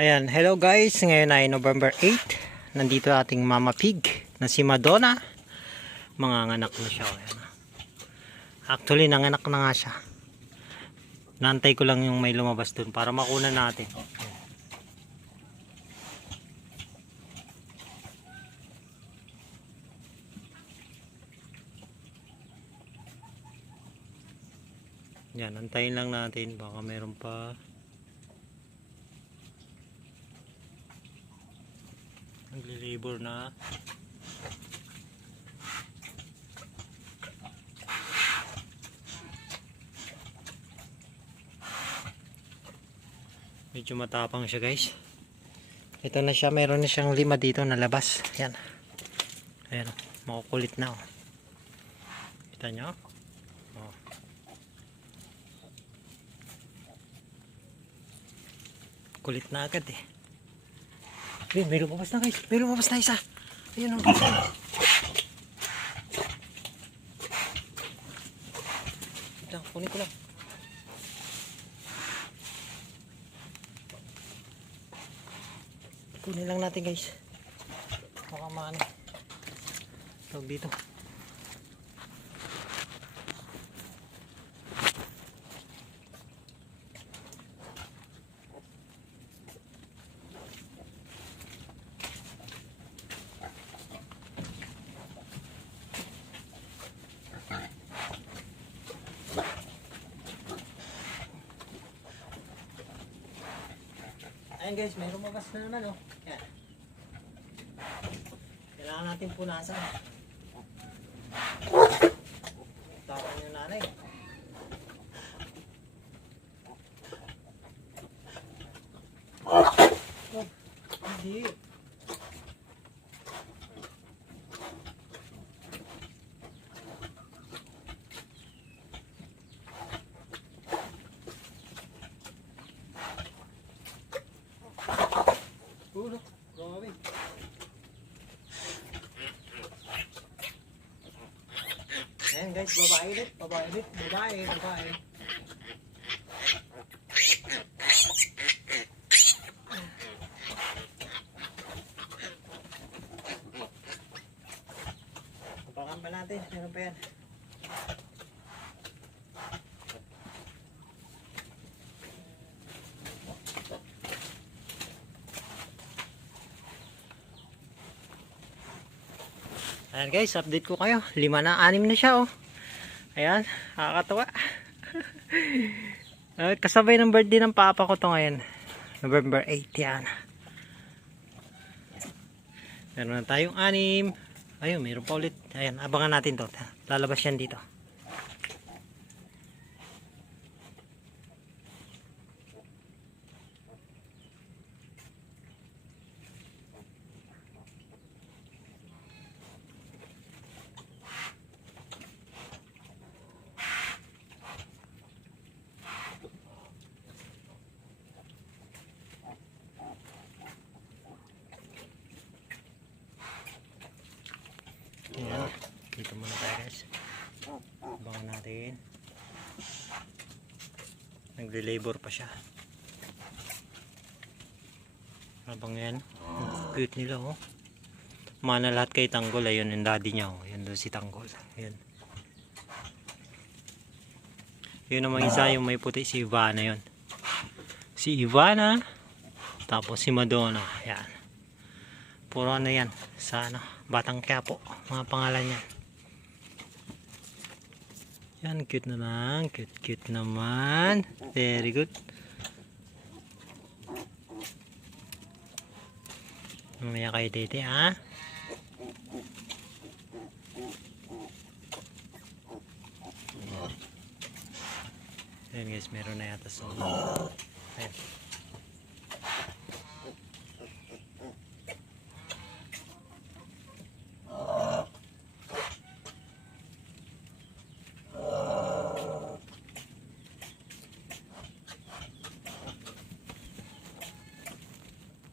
Ayan, hello guys. Ngayon ay November 8. Nandito ating Mama Pig na si Madonna. Manganganak na siya. Ayan. Actually, nanganak na nga siya. Naantay ko lang yung may lumabas dun para makuna natin. Yan, antayin lang natin. Baka meron pa. Nagli-labor na. Medyo matapang siya guys. Ito na siya. Meron na siyang 5 dito na labas. Yan. Ayan. Makukulit na. Oh. Kita nyo? Oh. Kulit na agad eh. Ayun, may lumabas na guys. May lumabas na isa. Ayun o. Ito, kunin ko lang. Kunin lang natin guys. Baka maano. Tawag dito. Ayan guys, may lumabas na naman oh. Yan. Kailangan natin punasan. Tapon yung nanay. Oh, hindi. Grabe. Ayan guys, babae ulit, babae ulit, babae. Tapakan pa natin, meron pa yan. Ayan guys, update ko kayo. 5 na, 6 na siya oh. Ayan, nakakatawa. Kasabay ng birthday ng papa ko to ngayon. November 8 yan. Meron na tayong 6. Ayun, meron pa ulit. Ayan, abangan natin to. Lalabas yan dito. Ayan, dito muna tayo guys. Abangan natin. Nagre-labor pa siya. Habang yan, cute nila oh. Mana lahat kay Tanggol. Ayun yung daddy niya oh. Yan doon si Tanggol. Ayan. Yun naman isa yung may puti, si Ivana yun. Si Ivana. Tapos si Madonna. Ayan. Puro ano yan. Sa ano, Batang Quiapo. Mga pangalan yan. Yan, cute na lang. Cute naman. Very good. Mamaya kayo dito ha. Ayan guys, meron na yata sa ayan.